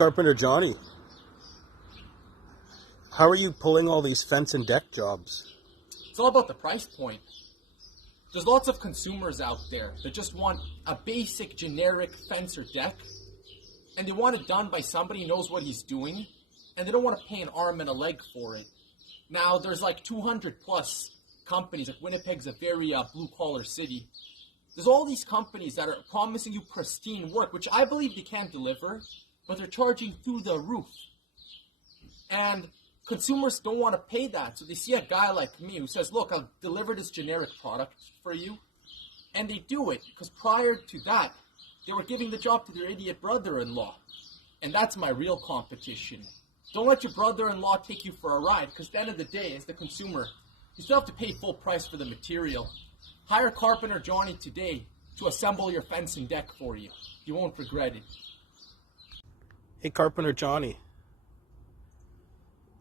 Carpenter Johnny, how are you pulling all these fence and deck jobs? It's all about the price point. There's lots of consumers out there that just want a basic generic fence or deck, and they want it done by somebody who knows what he's doing, and they don't want to pay an arm and a leg for it. Now, there's like 200 plus companies. Like Winnipeg's a very blue collar city. There's all these companies that are promising you pristine work, which I believe they can deliver, but they're charging through the roof. And consumers don't want to pay that. So they see a guy like me who says, look, I'll deliver this generic product for you. And they do it because prior to that, they were giving the job to their idiot brother-in-law. And that's my real competition. Don't let your brother-in-law take you for a ride, because at the end of the day, as the consumer, you still have to pay full price for the material. Hire Carpenter Johnny today to assemble your fence and deck for you. You won't regret it. Hey, Carpenter Johnny,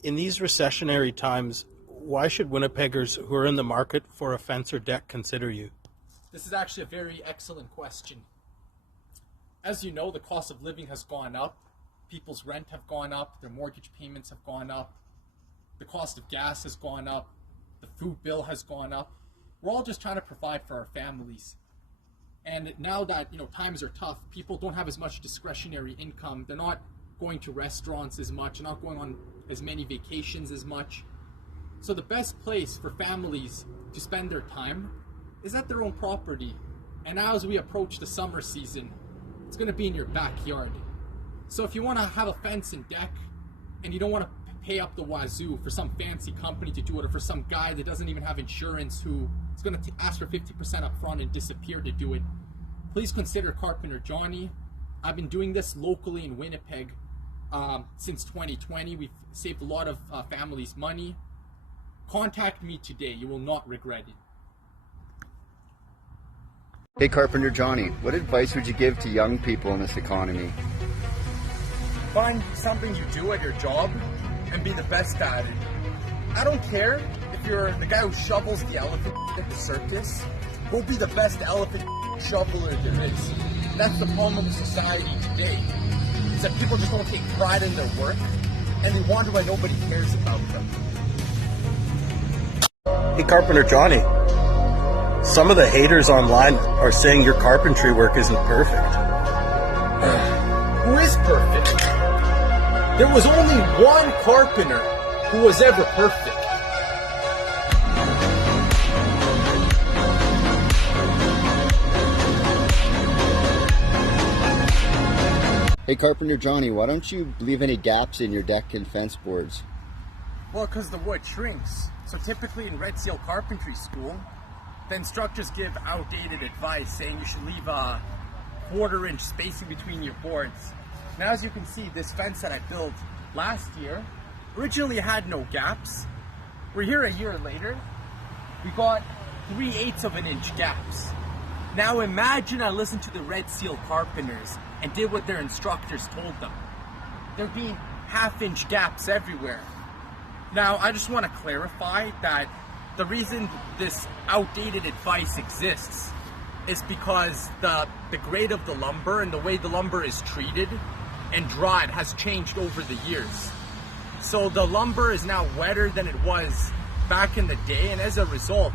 in these recessionary times, why should Winnipeggers who are in the market for a fence or deck consider you? This is actually a very excellent question. As you know, the cost of living has gone up. People's rent have gone up. Their mortgage payments have gone up. The cost of gas has gone up. The food bill has gone up. We're all just trying to provide for our families. And now that, times are tough, people don't have as much discretionary income. They're not going to restaurants as much, not going on as many vacations as much. So the best place for families to spend their time is at their own property. And now as we approach the summer season, it's going to be in your backyard. So if you want to have a fence and deck, and you don't want to pay up the wazoo for some fancy company to do it, or for some guy that doesn't even have insurance who is going to ask for 50% up front and disappear to do it, please consider Carpenter Johnny. I've been doing this locally in Winnipeg since 2020. We've saved a lot of families money. Contact me today. You will not regret it. Hey Carpenter Johnny, what advice would you give to young people in this economy? Find something you do at your job and be the best at it. I don't care if you're the guy who shovels the elephant at the circus. Go be the best elephant shoveler there is. That's the problem with society today, is that people just don't take pride in their work, and they wonder why nobody cares about them. Hey, Carpenter Johnny, some of the haters online are saying your carpentry work isn't perfect. Who is perfect? There was only one carpenter who was ever perfect. Hey Carpenter Johnny, why don't you leave any gaps in your deck and fence boards? Well, because the wood shrinks. So typically in Red Seal Carpentry School, the instructors give outdated advice saying you should leave a 1/4 inch spacing between your boards. Now, as you can see, this fence that I built last year originally had no gaps. We're here a year later. We got 3/8 of an inch gaps. Now imagine I listened to the Red Seal carpenters and did what their instructors told them. There'd be 1/2 inch gaps everywhere. Now, I just want to clarify that the reason this outdated advice exists is because the grade of the lumber and the way the lumber is treated and dried has changed over the years. So the lumber is now wetter than it was back in the day, and as a result,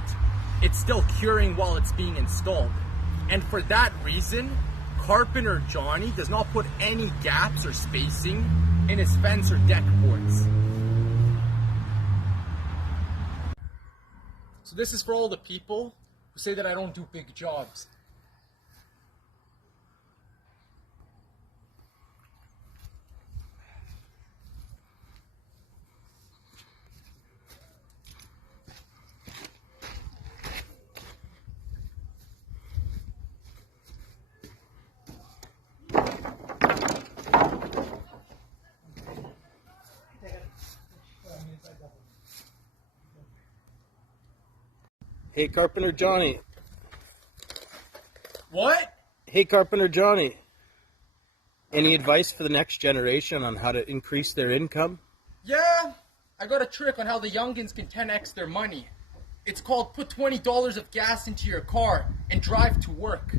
it's still curing while it's being installed. And for that reason, Carpenter Johnny does not put any gaps or spacing in his fence or deck boards. So this is for all the people who say that I don't do big jobs. Hey, Carpenter Johnny. What? Hey, Carpenter Johnny. Any advice for the next generation on how to increase their income? Yeah, I got a trick on how the youngins can 10x their money. It's called put $20 of gas into your car and drive to work.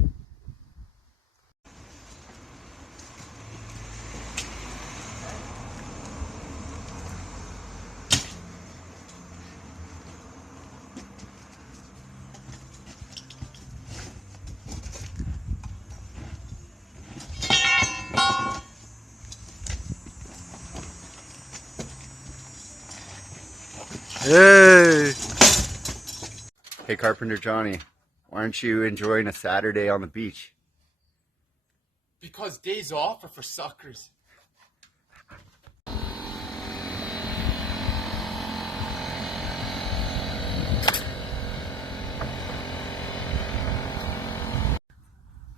Hey! Hey, Carpenter Johnny, why aren't you enjoying a Saturday on the beach? Because days off are for suckers.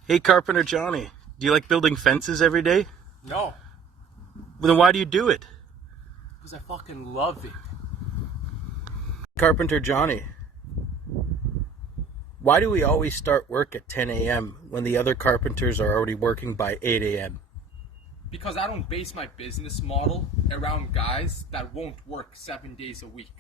Hey, Carpenter Johnny, do you like building fences every day? No, Well, then why do you do it? because I fucking love it. Carpenter Johnny, why do we always start work at 10 a.m. when the other carpenters are already working by 8 a.m.? Because I don't base my business model around guys that won't work 7 days a week.